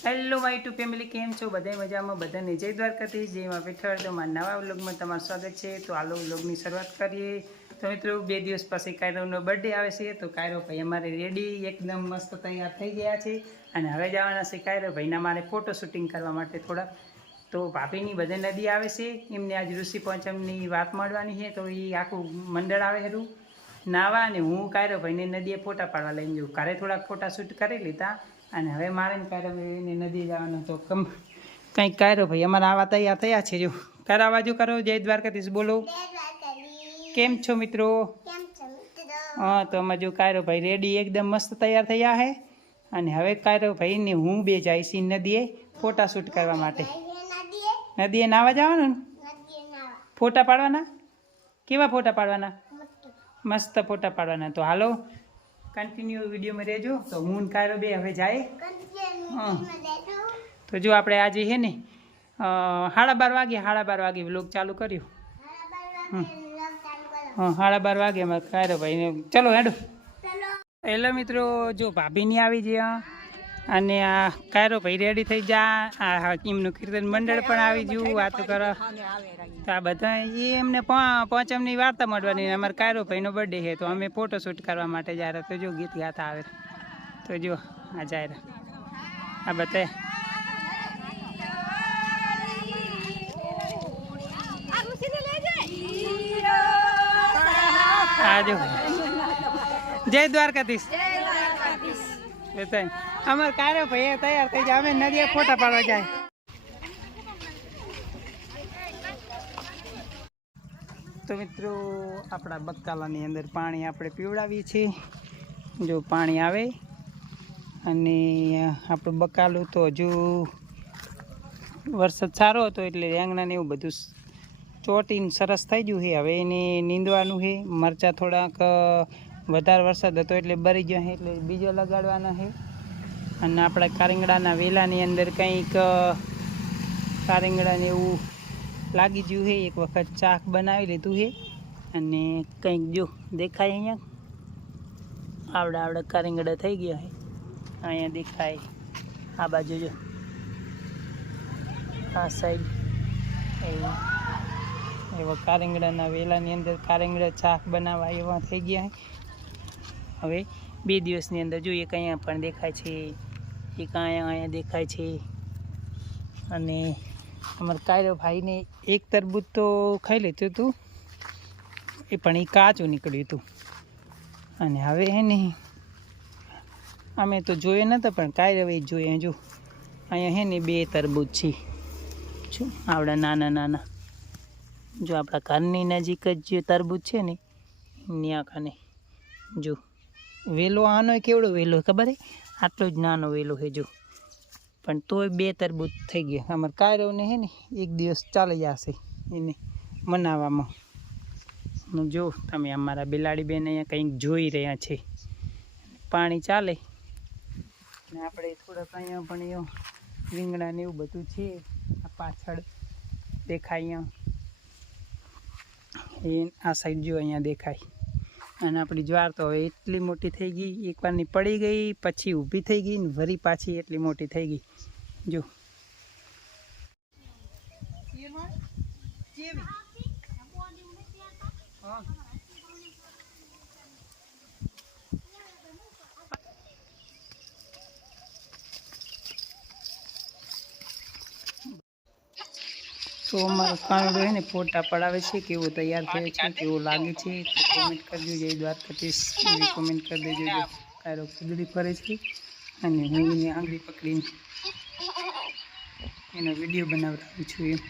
Hello my two family કેમ છો? બધા મજામાં? બધાને જય દ્વારકાથી જયમાં પીઠળ તો મારા નવા વ્લોગમાં તમારું સ્વાગત છે. તો આલો વ્લોગની શરૂઆત કરીએ. તો મિત્રો, બે દિવસ પછી કાયરોનો બર્થડે આવે છે. તો કાયરો ભાઈ અમારે રેડી એકદમ મસ્ત તૈયાર થઈ ગયા છે. અને હવે જવાના છે કાયરો ભાઈના મારે ફોટો શૂટિંગ કરવા માટે થોડા. તો ભાભીની બધે નદી આવે છે. એમને આજ ઋષિ પંચમની વાત મળવાની છે. તો એ આખું મંડળ આવે ખરું નાવા અને હું કાયરો ભાઈને નદીએ ફોટા પાડવા લઈને જઉં. ઘરે થોડાક ફોટા શૂટ કરી લીધા. અને હવે મારે ને કાયરો ભાઈને નદી જવાનો તો કમ કંઈક કાયરો ભાઈ. અમારા આવા તૈયાર થયા છે જો. કરા જો કરો? જય દ્વારકાધીશ બોલો. કેમ છો મિત્રો? હા તો અમે જો કાયરો ભાઈ રેડી એકદમ મસ્ત તૈયાર થયા છે અને હવે કાયરો ભાઈને હું બે જાય છીએ નદીએ ફોટા શૂટ કરવા માટે. નદીએ નાવા જવાનું ને? ફોટા પાડવાના? કેવા ફોટા પાડવાના? મસ્ત ફોટા પાડવાના. તો હાલો કન્ટિન્યુ વિડીયોમાં રહેજો. તો હું કારો બે હવે જાય. હા. તો જો આપણે આજે છે ને સાડા બાર વાગે સાડા બાર વાગે વ્લોગ ચાલુ કર્યો. હા સાડા બાર વાગે અમે કાયરો ભાઈને ચલો હેડો. એટલે મિત્રો જો ભાભીની આવી ગયા અને આ કાયરો ભાઈ રેડી થઈ જા. આ એમનું કીર્તન મંડળ પણ આવી ગયું વાતો કરો. તો આ બધા એ એમને પોંચમની વાર્તા મળવાની અમારે કાયરો ભાઈનો બર્થડે છે તો અમે ફોટોશૂટ કરવા માટે જાય. તો જો ગીત ગાતા આવે. તો જો આ જાય. આ બધા આ જો. જય દ્વારકાધીશ. બતાય અમાર કારો ભાઈ તૈયાર થઈ જાય. અમે નદીએ ફોટા પાડવા જાય. તો મિત્રો, આપણા બકાલાની અંદર પાણી આપણે પીવડાવીએ છીએ. જો પાણી આવે, અને આપણું બકાલું તો હજુ વરસાદ સારો હતો, એટલે રેંગણાને એવું બધું ચોટીને સરસ થઈ ગયું છે. હવે એને નીંદવાનું છે. મરચાં થોડાક વધારે વરસાદ હતો, એટલે બરી ગયા એટલે બીજો લગાડવાના છે. અને આપણા કારીંગડાના વેલાની અંદર કંઈક કારીંગડાને એવું લાગી ગયું છે. એક વખત ચાક બનાવી લીધું છે. અને કંઈક જો દેખાય અહીંયા. આવડા આવડા કારીંગડા થઈ ગયા છે. અહીંયા દેખાય. આ બાજુ જો. આ સાઈડ એવું. એવા કારેંગડાના વેલાની અંદર કારેંગડા ચાક બનાવવા એવા થઈ ગયા હવે બે દિવસની અંદર જોઈએ કંઈ પણ દેખાય છે. એક અહીંયા અહીંયા દેખાય છે. અને અમારા કાયરો ભાઈને એક તરબૂચ તો ખાઈ લીધું હતું. એ પણ એ કાચું નીકળ્યું હતું. અને હવે હે ને અમે તો જોયે નહોતા પણ કાયરો એ જોઈએ જો. અહીંયા હે ને બે તરબૂચ છે. શું આવડા નાના નાના. જો આપણા ઘરની નજીક જ જે તરબૂચ છે ને ત્યાં ખાને જો. વેલો આનો કેવડો વેલો ખબર છે આટલો જ નાનો વેલો છે પણ તોય બે તરબૂચ થઈ ગયા અમારે કાયરોને છે ને, એક દિવસ ચાલી જશે એને મનાવવામાં. જો, તમે અમારા બિલાડી બેન અહીંયા કંઈક જોઈ રહ્યા છે. પાણી ચાલે. ને આપણે થોડાક અહીંયા પણ એવું રીંગણા ને એવું બધું છે. આ પાછળ દેખાય અહીંયા. એ આ સાઈડ જો અહીંયા દેખાય. અને આપણી જ્વાર તો હવે એટલી મોટી થઈ ગઈ એકવારની પડી ગઈ પછી ઊભી થઈ ગઈ ને વરી પાછી એટલી મોટી થઈ ગઈ. જો. તો અમારો કાણું હોય ને ફોટા પડાવે છે, કેવો તૈયાર થયો છે, કેવો લાગે છે, તો કોમેન્ટ કરી દેજો એ દ્વારકાધીશ કોમેન્ટ કરી દેજો કાયરો ખુદડી ફરે છે. અને હું એની આંગળી પકડીને એનો વીડિયો બનાવડાવું છું એમ.